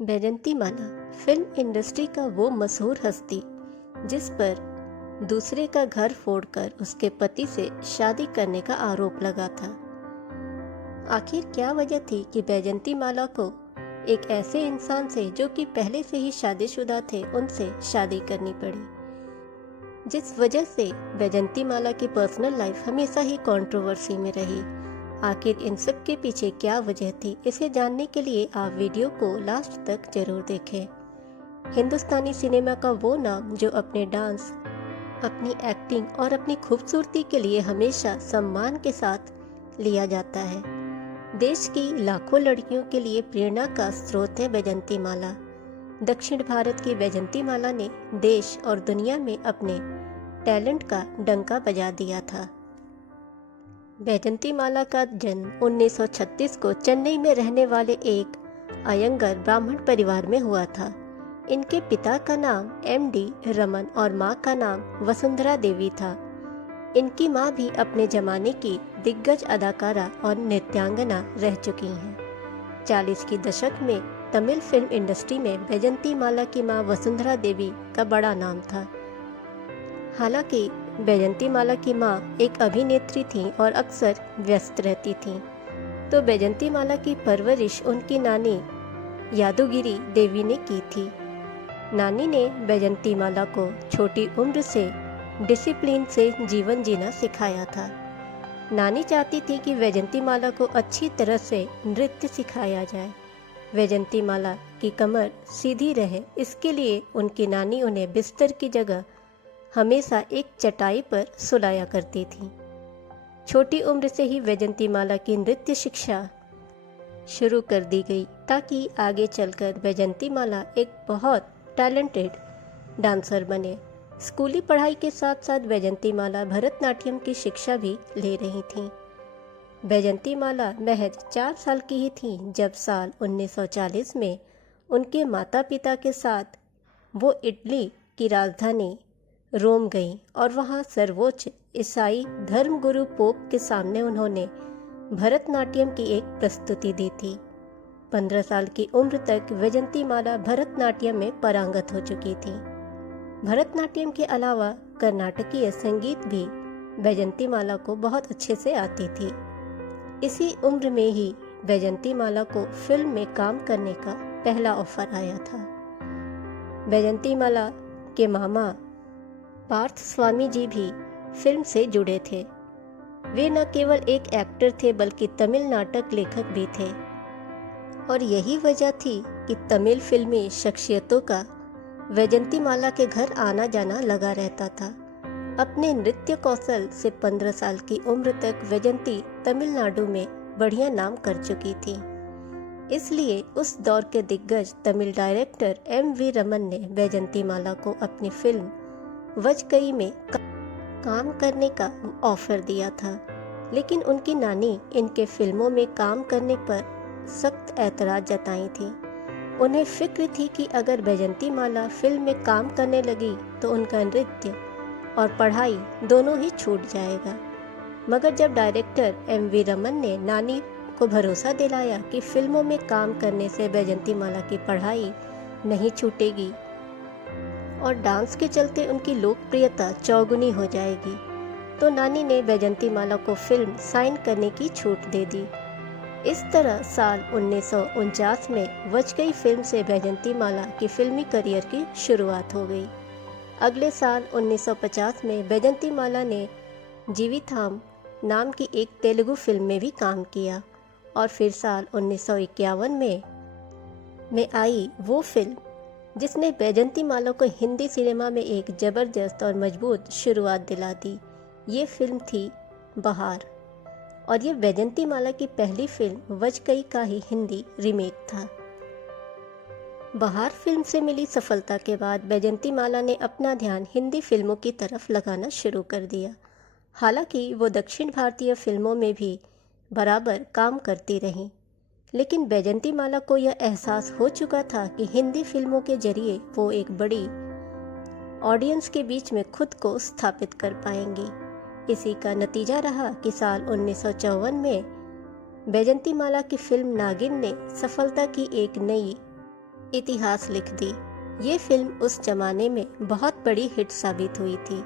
बैजंती माला film industry का वो मशहूर हस्ती जिस पर दूसरे का घर फोड़कर उसके पति से शादी करने का आरोप लगा था। आखिर क्या वजह थी कि बैजंती माला को एक ऐसे इंसान से जो कि पहले से ही शादीशुदा थे उनसे शादी करनी पड़ी, जिस वजह से बैजंती माला की पर्सनल लाइफ हमेशा ही कंट्रोवर्सी में रही। आखिर इन सब के पीछे क्या वजह थी, इसे जानने के लिए आप वीडियो को लास्ट तक जरूर देखें। हिंदुस्तानी सिनेमा का वो नाम जो अपने डांस, अपनी एक्टिंग और अपनी खूबसूरती के लिए हमेशा सम्मान के साथ लिया जाता है। देश की लाखों लड़कियों के लिए प्रेरणा का स्रोत है बैजंती माला। दक्षिण भारत की बैजंती माला ने देश और दुनिया में अपने टैलेंट का डंका बजा दिया था। बैजंती माला का जन्म 1936 को चेन्नई में रहने वाले एक अयंगर ब्राह्मण परिवार में हुआ था। इनके पिता का नाम एम.डी. रमन और मां का नाम वसुंधरा देवी था। इनकी मां भी अपने जमाने की दिग्गज अदाकारा और नृत्यांगना रह चुकी हैं। 40 की दशक में तमिल फिल्म इंडस्ट्री में बैजंती माला की मां वसुंधरा देवी का बड़ा नाम था। हालांकि बैजंती माला की मां एक अभिनेत्री थीं और अक्सर व्यस्त रहती थीं, तो बैजंती माला की परवरिश उनकी नानी यादुगिरी देवी ने की थी। नानी ने बैजंती माला को छोटी उम्र से डिसिप्लिन से जीवन जीना सिखाया था। नानी चाहती थी कि बैजंती माला को अच्छी तरह से नृत्य सिखाया जाए। बैजंती माला की कमर सीधी रहे, इसके लिए उनकी नानी उन्हें बिस्तर की जगह हमेशा एक चटाई पर सुलाया करती थी। छोटी उम्र से ही बैजंती माला की नृत्य शिक्षा शुरू कर दी गई ताकि आगे चलकर बैजंती माला एक बहुत टैलेंटेड डांसर बने। स्कूली पढ़ाई के साथ साथ बैजंती माला भरतनाट्यम की शिक्षा भी ले रही थीं। बैजंती माला महज 4 साल की ही थीं जब साल 1940 में उनके माता पिता के साथ वो इटली की राजधानी रोम गईं और वहाँ सर्वोच्च ईसाई धर्मगुरु पोप के सामने उन्होंने भरतनाट्यम की एक प्रस्तुति दी थी। 15 साल की उम्र तक बैजंती माला भरतनाट्यम में पारंगत हो चुकी थी। भरतनाट्यम के अलावा कर्नाटकीय संगीत भी बैजंती माला को बहुत अच्छे से आती थी। इसी उम्र में ही बैजंती माला को फिल्म में काम करने का पहला ऑफर आया था। बैजंती माला के मामा पार्थ स्वामी जी भी फिल्म से जुड़े थे। वे न केवल एक एक्टर थे बल्कि तमिल नाटक लेखक भी थे और यही वजह थी कि तमिल फिल्मी शख्सियतों का बैजंती माला के घर आना जाना लगा रहता था। अपने नृत्य कौशल से 15 साल की उम्र तक बैजंती तमिलनाडु में बढ़िया नाम कर चुकी थी। इसलिए उस दौर के दिग्गज तमिल डायरेक्टर एम.वी. रमन ने बैजंती माला को अपनी फिल्म वजकई में काम करने का ऑफर दिया था, लेकिन उनकी नानी इनके फिल्मों में काम करने पर सख्त ऐतराज जताई थी। उन्हें फिक्र थी कि अगर बैजंती माला फिल्म में काम करने लगी तो उनका नृत्य और पढ़ाई दोनों ही छूट जाएगा। मगर जब डायरेक्टर एम.वी. रमन ने नानी को भरोसा दिलाया कि फिल्मों में काम करने से बैजंती माला की पढ़ाई नहीं छूटेगी और डांस के चलते उनकी लोकप्रियता चौगुनी हो जाएगी, तो नानी ने बैजंती माला को फिल्म साइन करने की छूट दे दी। इस तरह साल 1949 में वजकई फिल्म से बैजंती माला की फिल्मी करियर की शुरुआत हो गई। अगले साल 1950 में बैजंती माला ने जीविथाम नाम की एक तेलुगु फिल्म में भी काम किया और फिर साल 1951 में आई वो फिल्म जिसने बैजंती माला को हिंदी सिनेमा में एक ज़बरदस्त और मजबूत शुरुआत दिला दी। ये फिल्म थी बहार और ये बैजंती माला की पहली फिल्म वजकई का ही हिंदी रीमेक था। बहार फिल्म से मिली सफलता के बाद बैजंती माला ने अपना ध्यान हिंदी फिल्मों की तरफ लगाना शुरू कर दिया। हालांकि वो दक्षिण भारतीय फिल्मों में भी बराबर काम करती रहीं, लेकिन बैजंती माला को यह एहसास हो चुका था कि हिंदी फिल्मों के जरिए वो एक बड़ी ऑडियंस के बीच में खुद को स्थापित कर पाएंगी। इसी का नतीजा रहा कि साल 1954 में बैजंती माला की फिल्म नागिन ने सफलता की एक नई इतिहास लिख दी। ये फिल्म उस जमाने में बहुत बड़ी हिट साबित हुई थी।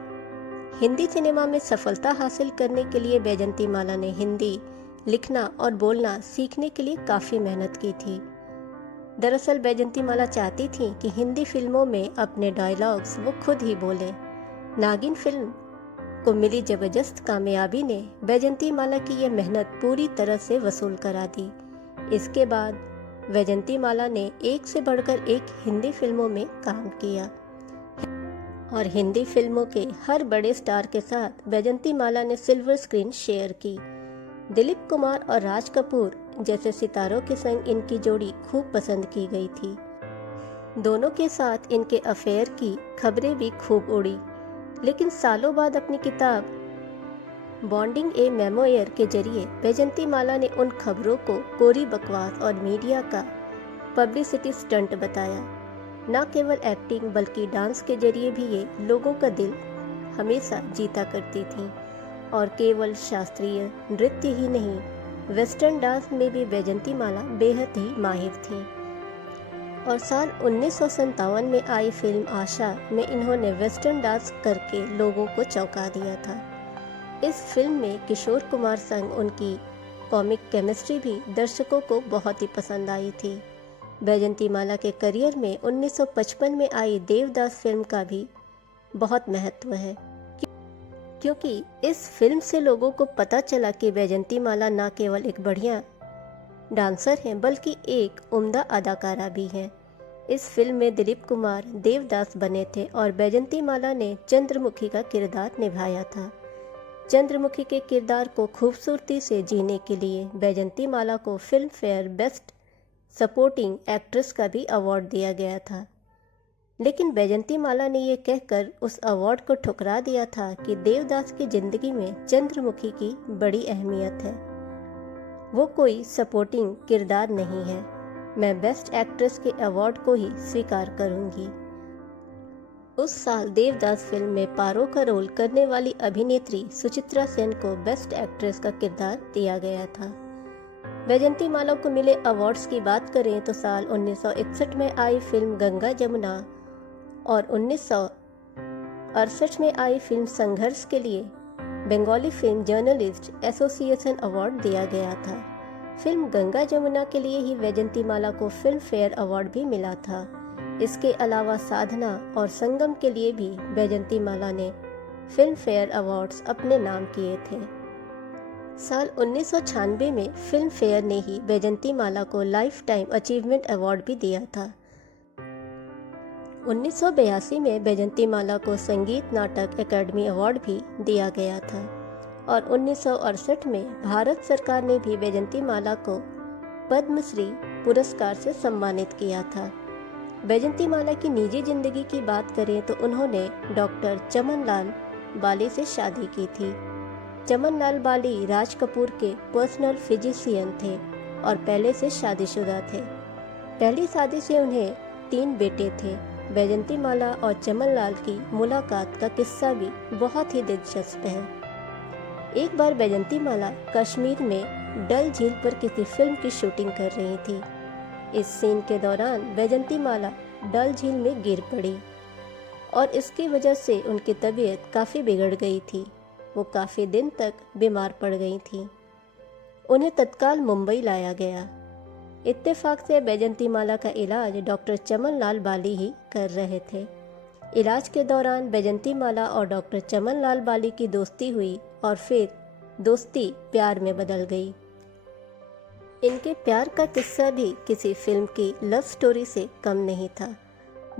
हिंदी सिनेमा में सफलता हासिल करने के लिए बैजंती माला ने हिंदी लिखना और बोलना सीखने के लिए काफ़ी मेहनत की थी। दरअसल बैजंती माला चाहती थी कि हिंदी फिल्मों में अपने डायलॉग्स वो खुद ही बोलें। नागिन फिल्म को मिली जबरदस्त कामयाबी ने बैजंती माला की ये मेहनत पूरी तरह से वसूल करा दी। इसके बाद बैजंती माला ने एक से बढ़कर एक हिंदी फिल्मों में काम किया और हिंदी फिल्मों के हर बड़े स्टार के साथ बैजंती माला ने सिल्वर स्क्रीन शेयर की। दिलीप कुमार और राज कपूर जैसे सितारों के संग इनकी जोड़ी खूब पसंद की गई थी। दोनों के साथ इनके अफेयर की खबरें भी खूब उड़ी, लेकिन सालों बाद अपनी किताब बॉन्डिंग ए मेमोयर के जरिए बैजंती माला ने उन खबरों को कोरी बकवास और मीडिया का पब्लिसिटी स्टंट बताया। न केवल एक्टिंग बल्कि डांस के जरिए भी ये लोगों का दिल हमेशा जीता करती थी। और केवल शास्त्रीय नृत्य ही नहीं, वेस्टर्न डांस में भी बैजंती माला बेहद ही माहिर थी। और साल 1957 में आई फिल्म आशा में इन्होंने वेस्टर्न डांस करके लोगों को चौंका दिया था। इस फिल्म में किशोर कुमार संग उनकी कॉमिक केमिस्ट्री भी दर्शकों को बहुत ही पसंद आई थी। बैजंती माला के करियर में 1955 में आई देवदास फिल्म का भी बहुत महत्व है, क्योंकि इस फिल्म से लोगों को पता चला कि बैजंती माला न केवल एक बढ़िया डांसर हैं बल्कि एक उम्दा अदाकारा भी हैं। इस फिल्म में दिलीप कुमार देवदास बने थे और बैजंती माला ने चंद्रमुखी का किरदार निभाया था। चंद्रमुखी के किरदार को खूबसूरती से जीने के लिए बैजंती माला को film fair best supporting actress का भी अवार्ड दिया गया था, लेकिन बैजंती माला ने ये कहकर उस अवार्ड को ठुकरा दिया था कि देवदास की जिंदगी में चंद्रमुखी की बड़ी अहमियत है, वो कोई सपोर्टिंग किरदार नहीं है, मैं बेस्ट एक्ट्रेस के अवार्ड को ही स्वीकार करूंगी। उस साल देवदास फिल्म में पारो का रोल करने वाली अभिनेत्री सुचित्रा सेन को बेस्ट एक्ट्रेस का किरदार दिया गया था। बैजंती माला को मिले अवार्ड्स की बात करें तो साल 1961 में आई फिल्म गंगा जमुना और 1968 में आई फिल्म संघर्ष के लिए Bengali film journalist association award दिया गया था। फिल्म गंगा जमुना के लिए ही बैजंती माला को फिल्म फेयर अवार्ड भी मिला था। इसके अलावा साधना और संगम के लिए भी बैजंती माला ने फिल्म फेयर अवार्ड्स अपने नाम किए थे। साल 1996 में फिल्म फेयर ने ही बैजंती माला को लाइफ टाइम अचीवमेंट अवार्ड भी दिया था। 1982 में बैजंती माला को संगीत नाटक एकेडमी अवार्ड भी दिया गया था और 1968 में भारत सरकार ने भी बैजंती माला को पद्मश्री पुरस्कार से सम्मानित किया था। बैजंती माला की निजी जिंदगी की बात करें तो उन्होंने डॉक्टर चमनलाल बाली से शादी की थी। चमनलाल बाली राज कपूर के पर्सनल फिजिशियन थे और पहले से शादीशुदा थे। पहली शादी से उन्हें 3 बेटे थे। बैजंती माला और चमनलाल की मुलाकात का किस्सा भी बहुत ही दिलचस्प है। एक बार बैजंती माला कश्मीर में डल झील पर किसी फिल्म की शूटिंग कर रही थी। इस सीन के दौरान बैजंती माला डल झील में गिर पड़ी और इसकी वजह से उनकी तबीयत काफ़ी बिगड़ गई थी। वो काफ़ी दिन तक बीमार पड़ गई थी। उन्हें तत्काल मुंबई लाया गया। इत्तेफाक से बैजंती माला का इलाज डॉक्टर चमनलाल बाली ही कर रहे थे। इलाज के दौरान बैजंती माला और डॉक्टर चमनलाल बाली की दोस्ती हुई और फिर दोस्ती प्यार में बदल गई। इनके प्यार का किस्सा भी किसी फिल्म की लव स्टोरी से कम नहीं था।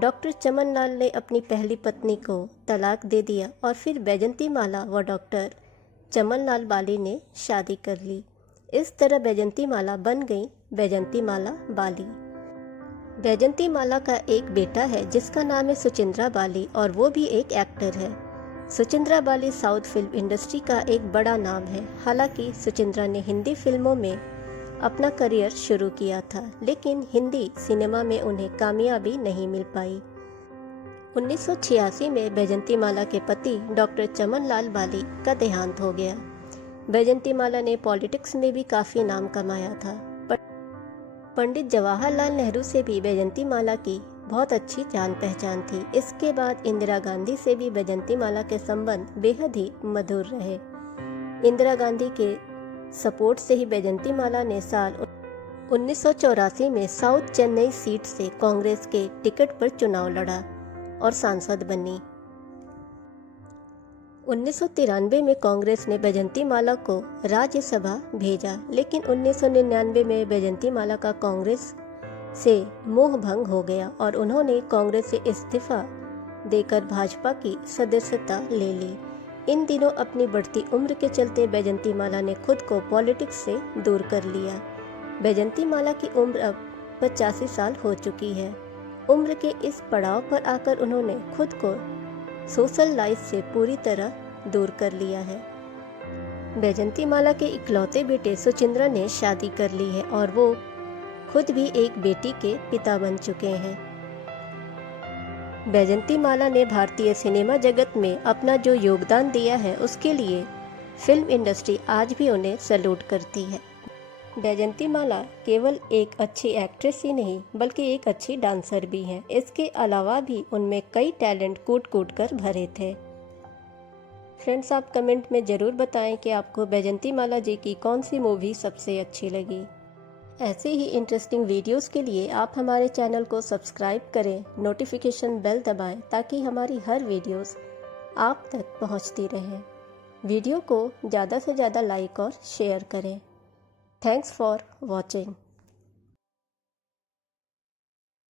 डॉक्टर चमनलाल ने अपनी पहली पत्नी को तलाक दे दिया और फिर बैजंती माला व डॉक्टर चमनलाल बाली ने शादी कर ली। इस तरह बैजंती माला बन गई बैजंती माला बाली। बैजंती माला का एक बेटा है जिसका नाम है सुचिंद्रा बाली और वो भी एक एक्टर है। सुचिंद्रा बाली साउथ फिल्म इंडस्ट्री का एक बड़ा नाम है। हालांकि सुचिंद्रा ने हिंदी फिल्मों में अपना करियर शुरू किया था, लेकिन हिंदी सिनेमा में उन्हें कामयाबी नहीं मिल पाई। 1986 में बैजंती माला के पति डॉक्टर चमनलाल बाली का देहांत हो गया। बैजंती माला ने पॉलिटिक्स में भी काफ़ी नाम कमाया था, पंडित जवाहरलाल नेहरू से भी बैजंती माला की बहुत अच्छी जान पहचान थी। इसके बाद इंदिरा गांधी से भी बैजंती माला के संबंध बेहद ही मधुर रहे। इंदिरा गांधी के सपोर्ट से ही बैजंती माला ने साल 1984 में साउथ चेन्नई सीट से कांग्रेस के टिकट पर चुनाव लड़ा और सांसद बनी। 1993 में कांग्रेस ने बैजंती माला को राज्यसभा भेजा, लेकिन 1999 में बैजंती माला का कांग्रेस से मोह भंग हो गया और उन्होंने कांग्रेस से इस्तीफा देकर भाजपा की सदस्यता ले ली। इन दिनों अपनी बढ़ती उम्र के चलते बैजंती माला ने खुद को पॉलिटिक्स से दूर कर लिया। बैजंती माला की उम्र अब 85 साल हो चुकी है। उम्र के इस पड़ाव पर आकर उन्होंने खुद को सोशल लाइफ से पूरी तरह दूर कर लिया है। बैजंती माला के इकलौते बेटे सुचिंद्रा ने शादी कर ली है और वो खुद भी एक बेटी के पिता बन चुके हैं। बैजंती माला ने भारतीय सिनेमा जगत में अपना जो योगदान दिया है उसके लिए फिल्म इंडस्ट्री आज भी उन्हें सैल्यूट करती है। बैजंती माला केवल एक अच्छी एक्ट्रेस ही नहीं बल्कि एक अच्छी डांसर भी हैं। इसके अलावा भी उनमें कई टैलेंट कूट कूट कर भरे थे। फ्रेंड्स, आप कमेंट में ज़रूर बताएं कि आपको बैजंती माला जी की कौन सी मूवी सबसे अच्छी लगी। ऐसे ही इंटरेस्टिंग वीडियोस के लिए आप हमारे चैनल को सब्सक्राइब करें, नोटिफिकेशन बेल दबाएं ताकि हमारी हर वीडियोस आप तक पहुंचती रहें। वीडियो को ज़्यादा से ज़्यादा लाइक और शेयर करें। Thanks for watching.